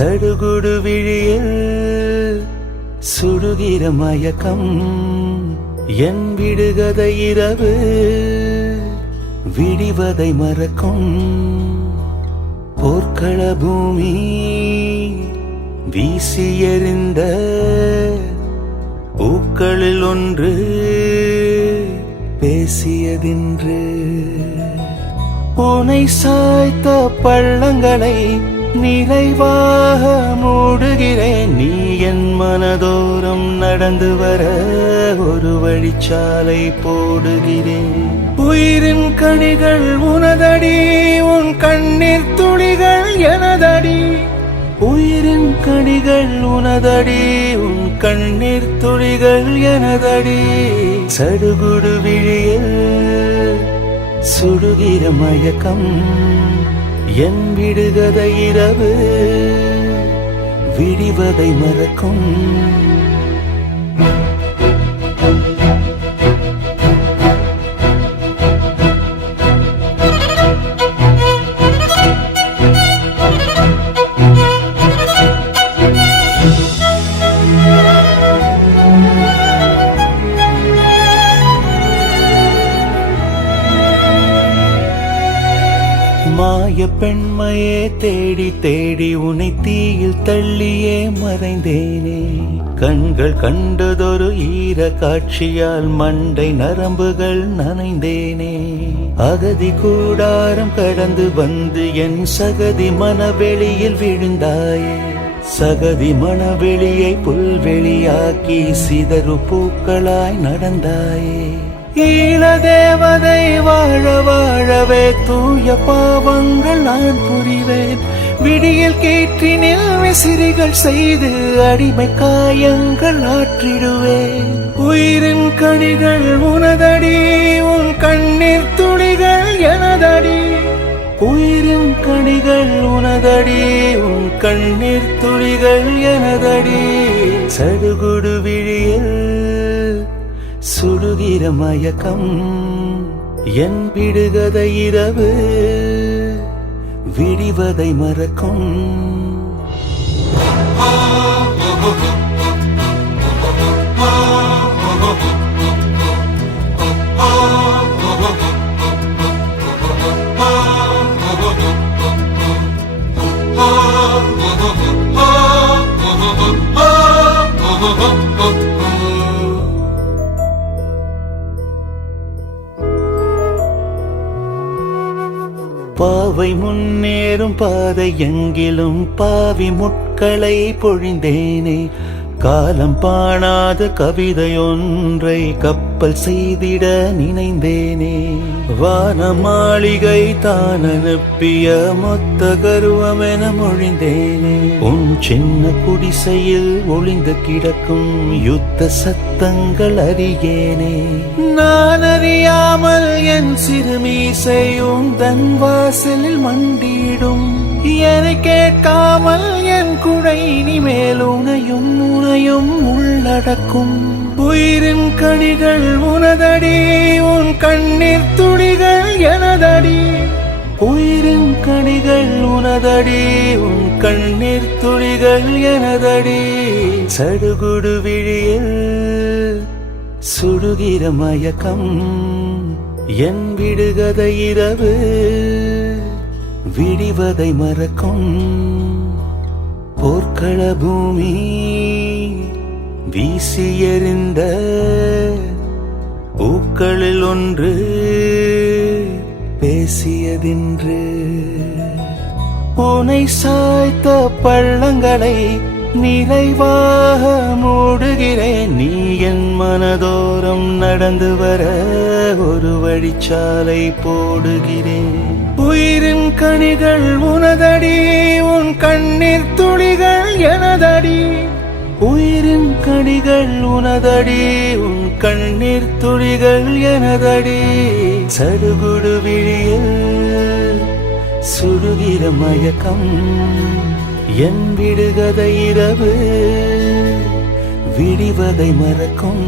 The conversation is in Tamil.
சடுகுடு விழியில் சுடுகிற மயக்கம் என் விடுகதை இரவு விடிவதை மறக்கும் போர்க்கள பூமி வீசி எறிந்த பூக்களில் ஒன்று பேசியதின்று உனை சாய்த்த பள்ளங்களை நிறைவாக மூடுகிறேன். நீ என் மனதோரம் நடந்து வர ஒரு வழிச்சாலை போடுகிறேன். உயிரின் கனிகள் உனதடி, உன் கண்ணீர் துளிகள் எனதடி. உயிரின் கனிகள் உனதடி, உன் கண்ணீர் துளிகள் எனதடி. சடுகுடு விழியில் சுடுகிற மயக்கம் என் விடுகதை இரவு விடிவதை மறக்கும். மாய பெண்மையே தேடி தேடி உன்னை தீயில் தள்ளியே மறைந்தேனே. கண்கள் கண்டதொரு ஈர காட்சியால் மண்டை நரம்புகள் நனைந்தேனே. அகதி கூடாரம் கடந்து வந்து என் சகதி மனவெளியில் விழுந்தாயே. சகதி மனவெளியை புல்வெளியாக்கி சிதறு பூக்களாய் நடந்தாயே. ஈழ தேவதை வாழ வாழவே தூய பாவங்கள் நான் புரிவேன். விடியில் கீற்றினில் விசிறிகள் செய்து அடிமை காயங்கள் ஆற்றிடுவேன். உயிரின் கனிகள் உனதடி, உன் கண்ணீர் துளிகள் எனதடி. உயிரின் கனிகள் உனதடி, உன் கண்ணீர் துளிகள் எனதடி. சடுகுடு விழியில் சுடுகிற மயக்கம் என் விடுகதை இரவு விடிவதை மறக்கும். பாவை முன்னேறும் பாதை எங்கிலும் பாவி முட்களை பொழிந்தேனே. காலம் பாணாத கவிதை ஒன்றை கப்பல் செய்திட நினைந்தேனே. வான மாளிகை தான் அனுப்பிய மொத்த கருவமென மொழிந்தேனே. உன் சின்ன குடிசையில் ஒளிந்து கிடக்கும் யுத்த சத்தங்கள் அறியேனே. நான் அறியாமல் என் சிறுமீசை உந்தன் வாசலில் மண்டிடும். என்னை கேட்காமல் என் குடை இனிமேல் உனையும் உனையும் உள்ளடக்கும். உயிரின் கனிகள் உனதடி, உன் கண்ணீர் துளிகள் எனதடி. உயிரின் கனிகள் உனதடி, உன் கண்ணீர் துளிகள் எனதடி. சடுகுடு விழியில் சுடுகிற மயக்கம் என் விடுகதை இரவு விடிவதை மறக்கும். போர்க்கள பூமி வீசி எறிந்த பூக்களில் ஒன்று பேசியதின்று உனை சாய்த்த பள்ளங்களை நிறைவாக மூடுகிறேன். நீ என் மனதோரம் நடந்து வர ஒரு வழிச்சாலை போடுகிறேன். உயிரின் கனிகள் உனதடி, உன் கண்ணீர் துளிகள் எனதடி. உயிரின் கனிகள் உனதடி, உன் கண்ணீர் துளிகள் எனதடி. சடுகுடு விழியில் சுடுகிற மயக்கம் என் விடுகதை இரவு விடிவதை மறக்கும்.